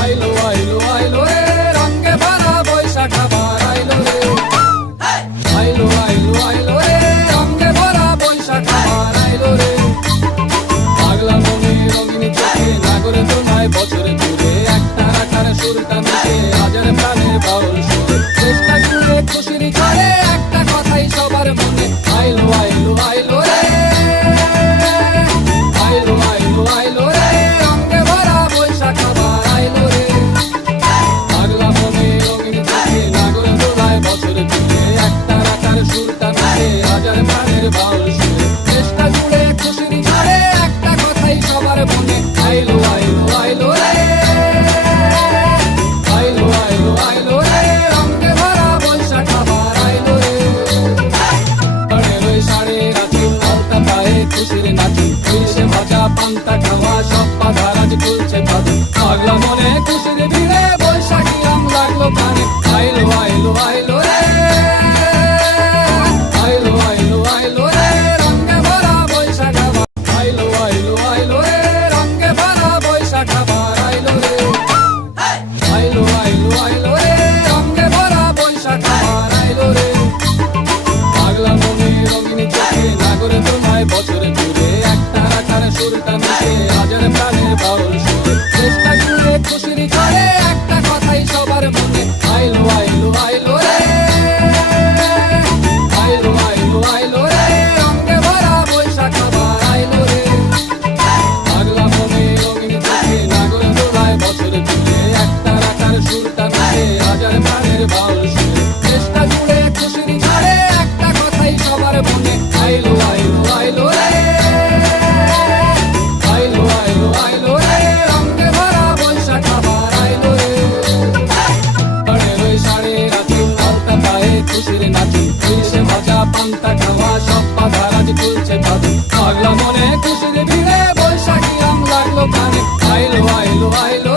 আইলো আইলো আইলো রে রঙে ভরা বৈশাখ আবার আইলো রে। আইলো আইলো আইলো রে রঙে ভরা বৈশাখ আবার আইলো রে। পাগলা মনে রঙিন চোখে নাগরে তোমায় বছরে ঘুরে একটা রাখার সুরটা মিশে হাজার প্রাণের বাউল সুরে চেষ্টা জুড়ে খুশির ঝড়ে একটা কথাই সবার মনে আইলো আইলো আইলো রে। আইলো আইলো আইলো রে রঙে ভরা বৈশাখ আবার আইলো রে। পাগলা মনে রঙিন চোখে নাগরে তোমায় বছরে ঘুরে একটা রাখার সুরটা মিশে হাজার প্রাণের বাউল সুরে চেষ্টা জুড়ে খুশির ঝড়ে একটা কথাই সবার মনে আইলো আইলো আইলো রে। আইলো আইলো আইলো রে রঙে ভরা বৈশাখ আবার আইলো রে। পাড়ের ওই সাড়ে রাতি আলতা পায়ে খুশির নাচি ইলিশে ভাজা পান্তা খাওয়া সব বাধা রাজ খুলছে ভাদু পাগলা মনে খুশির ভিড়ে বৈশাখী রং লাগলো কানে আইলো আইলো আইলো রে। আইলো আইলো আইলো রে রঙে ভরা বৈশাখ আবার আইলো আইলো আইলো রে রঙে ভরা বৈশাখ আবার আইলো রে। আইলো আইলো আইলো রে রঙে ভরা বৈশাখ আবার আইলো রে। পাগলা মনে রঙিন চোখে নাগরে তোমায় বছরে ঘুরে একটা রাখার সুরটা মিশে হাজার প্রাণের বাউল সুরে চেষ্টা জুড়ে খুশির ঝড়ে একটা কথাই সবার মনে আইলো আইলো আইলো রে। আইলো আইলো আইলো রে রঙে ভরা বৈশাখ আবার আইলো রে। পাগলা মনে রঙিন চোখে নাগরে তোমায় বছরে ঘুরে একটা রাখার সুরটা মিশে হাজার প্রাণের বাউল সুরে চেষ্টা জুড়ে খুশির ঝড়ে একটা কথাই সবার মনে আইলো আইলো আইলো রে। আইলো আইলো আইলো রে রঙে ভরা বৈশাখ আবার আইলো রে। পাড়ের ওই সাড়ে রাতি আলতা পায়ে খুশির নাচি ইলিশে ভাজা পান্তা খাওয়া সব বাধা রাজ খুলছে ভাদু পাগলা মনে খুশির ভিড়ে বৈশাখী রং লাগলো কানে আইলো আইলো আইলো